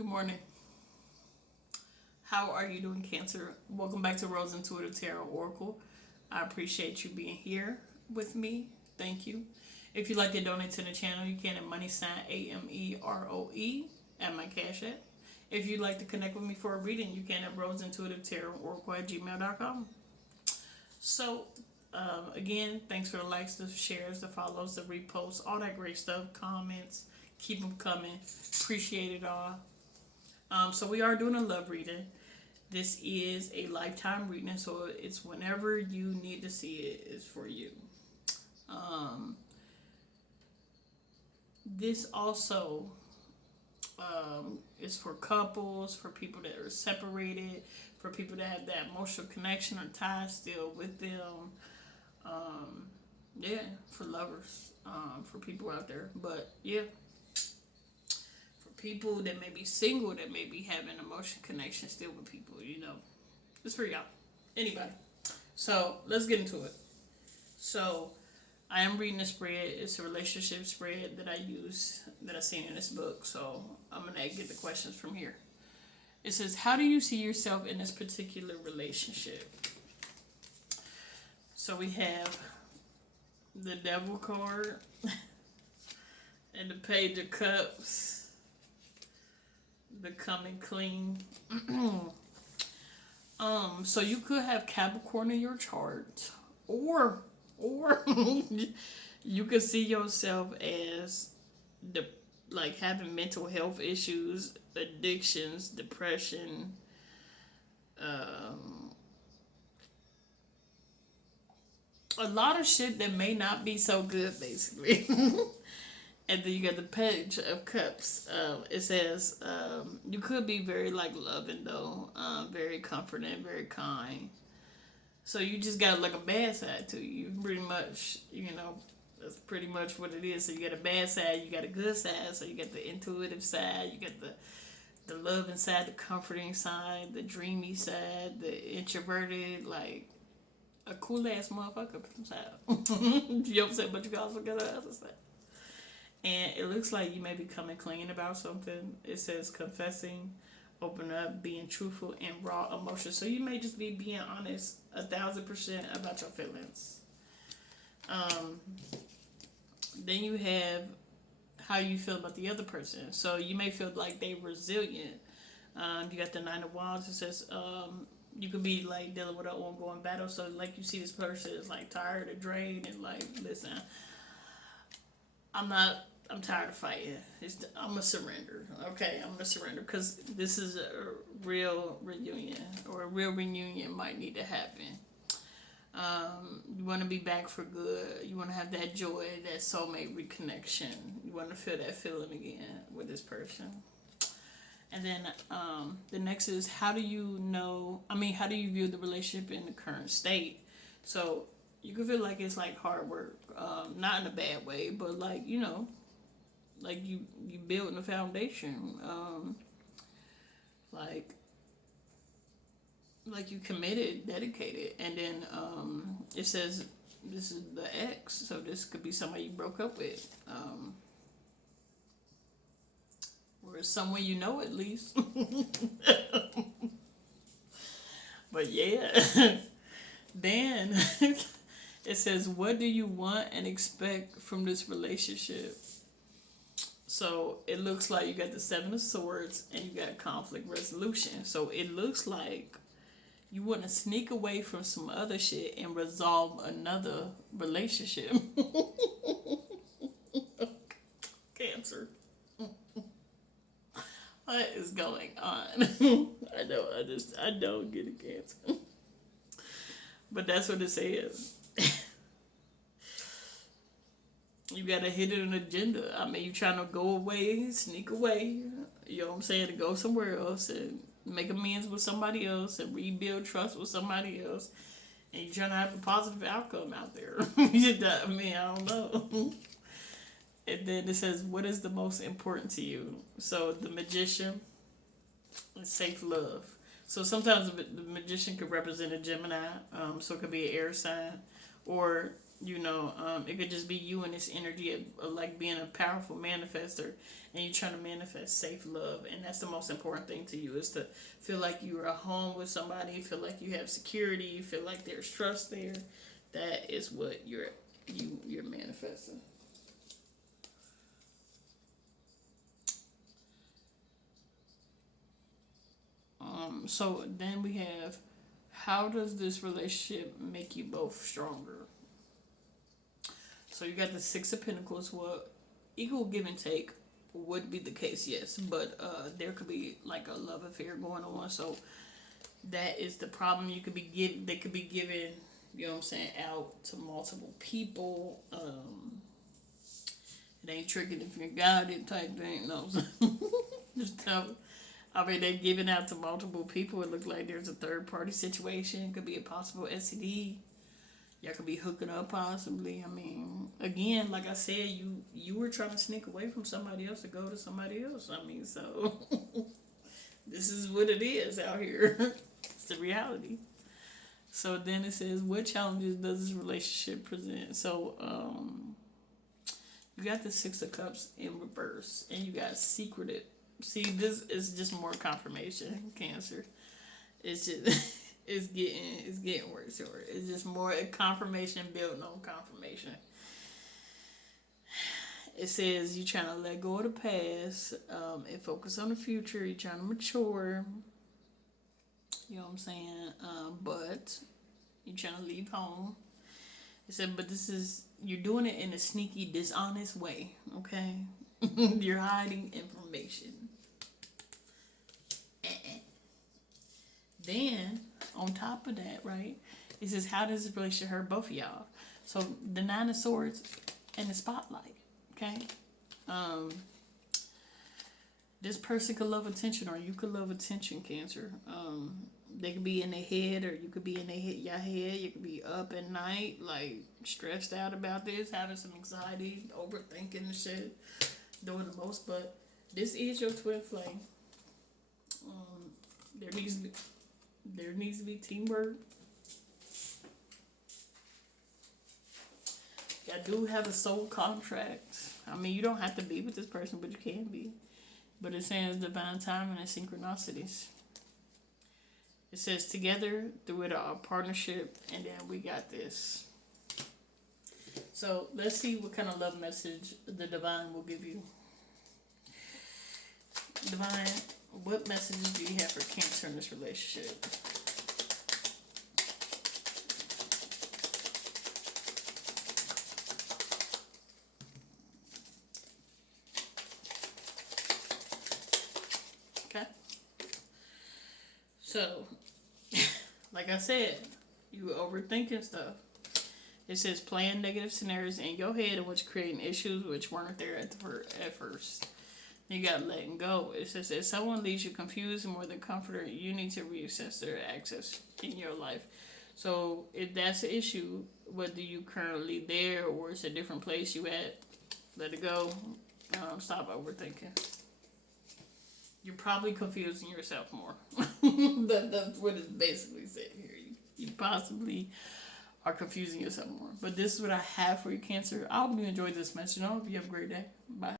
Good morning. How are you doing, Cancer? Welcome back to Rose Intuitive Tarot Oracle. I appreciate you being here with me. Thank you. If you'd like to donate to the channel, you can at money sign AMEROE at my cash app. If you'd like to connect with me for a reading, you can at Rose Intuitive Tarot Oracle at gmail.com. So, again, thanks for the likes, the shares, the follows, the reposts, all that great stuff, comments. Keep them coming. Appreciate it all. So we are doing a love reading. This is a lifetime reading, so it's whenever you need to see it is for you. Um, this also is for couples, for people that are separated, for people that have that emotional connection or tie still with them. Um, yeah, for lovers, for people out there. But yeah, people that may be single that may be having emotional connection still with people, It's for y'all. Anybody. So let's get into it. So I am reading a spread. It's a relationship spread that I use that I seen in this book. So I'm gonna get the questions from here. It says, how do you see yourself in this particular relationship? So we have the Devil card and the Page of Cups. Becoming clean. So you could have Capricorn in your chart, or you could see yourself as the like having mental health issues, addictions, depression, a lot of shit that may not be so good, basically. And then you got the Page of Cups. It says you could be very like loving though, very comforting, very kind. So you just got like a bad side to you. You pretty much, that's pretty much what it is. So you got a bad side, you got a good side. So you got the intuitive side, you got the loving side, the comforting side, the dreamy side, the introverted, like a cool ass motherfucker side. You know what I'm saying? But you also got the other side. And it looks like you may be coming clean about something. It says confessing, open up, being truthful, and raw emotions. So you may just be being honest 1,000% about your feelings. Um, then you have how you feel about the other person. So you may feel like they resilient. You got the Nine of Wands. It says you could be like dealing with an ongoing battle. So like you see this person is like tired or drained and like, listen, I'm tired of fighting. I'm gonna surrender. Okay, I'm gonna surrender because this is a real reunion, or a real reunion might need to happen. You want to be back for good. You want to have that joy, that soulmate reconnection. You want to feel that feeling again with this person. And then the next is how do you know? I mean, how do you view the relationship in the current state? So you can feel like it's like hard work, not in a bad way, but like like you building a foundation, like you committed, dedicated, and then it says this is the ex, so this could be somebody you broke up with, or someone you know at least. But yeah, then it says, what do you want and expect from this relationship? So it looks like you got the Seven of Swords and you got conflict resolution. So it looks like you want to sneak away from some other shit and resolve another relationship. Cancer. What is going on? I don't get it, Cancer. But that's what it says. You got a hidden agenda. I mean, you trying to go away, sneak away. You know what I'm saying? To go somewhere else and make amends with somebody else and rebuild trust with somebody else. And you trying to have a positive outcome out there. I mean, I don't know. And then it says, what is the most important to you? So the Magician and safe love. So sometimes the Magician could represent a Gemini. So it could be an air sign. Or It could just be you and this energy of like being a powerful manifester, and you're trying to manifest safe love, and that's the most important thing to you, is to feel like you're at home with somebody, feel like you have security, you feel like there's trust there. That is what you're manifesting. So then we have, how does this relationship make you both stronger? So you got the Six of Pentacles. Well, equal give and take would be the case, yes, but there could be like a love affair going on. So that is the problem. You could be they could be giving, out to multiple people. It ain't tricking if you got it type thing. No, just tell. I mean, they're giving out to multiple people. It looks like there's a third party situation. It could be a possible STD. Y'all could be hooking up possibly. I mean, again, like I said, you were trying to sneak away from somebody else to go to somebody else. I mean, so this is what it is out here. It's the reality. So then it says, what challenges does this relationship present? So you got the Six of Cups in reverse, and you got secretive. See, this is just more confirmation, Cancer. It's just it's getting worse. It's just more confirmation building on confirmation. It says you trying to let go of the past, and focus on the future. You're trying to mature. You know what I'm saying? But you're trying to leave home. It said, but you're doing it in a sneaky, dishonest way. Okay, you're hiding information. Then, on top of that, right, it says, how does this relationship hurt both of y'all? So, the Nine of Swords and the Spotlight, okay? This person could love attention, or you could love attention, Cancer. They could be in their head, or you could be in your head. You could be up at night, like, stressed out about this, having some anxiety, overthinking and shit, doing the most. But this is your twin flame. There needs to be teamwork. I do have a soul contract. I mean, you don't have to be with this person, but you can be. But it says divine timing and synchronicities. It says together through it all, partnership, and then we got this. So let's see what kind of love message the divine will give you. Divine, what messages do you have for Cancer in this relationship? Okay. So, like I said, you were overthinking stuff. It says playing negative scenarios in your head and which creating issues which weren't there at first. You got letting go. It says if someone leaves you confused more than comforted, you need to reassess their access in your life. So if that's the issue, whether you currently there or it's a different place you at, let it go. Stop overthinking. You're probably confusing yourself more. That's what it's basically saying here. You possibly are confusing yourself more. But this is what I have for you, Cancer. I hope you enjoyed this message. I hope you have a great day. Bye.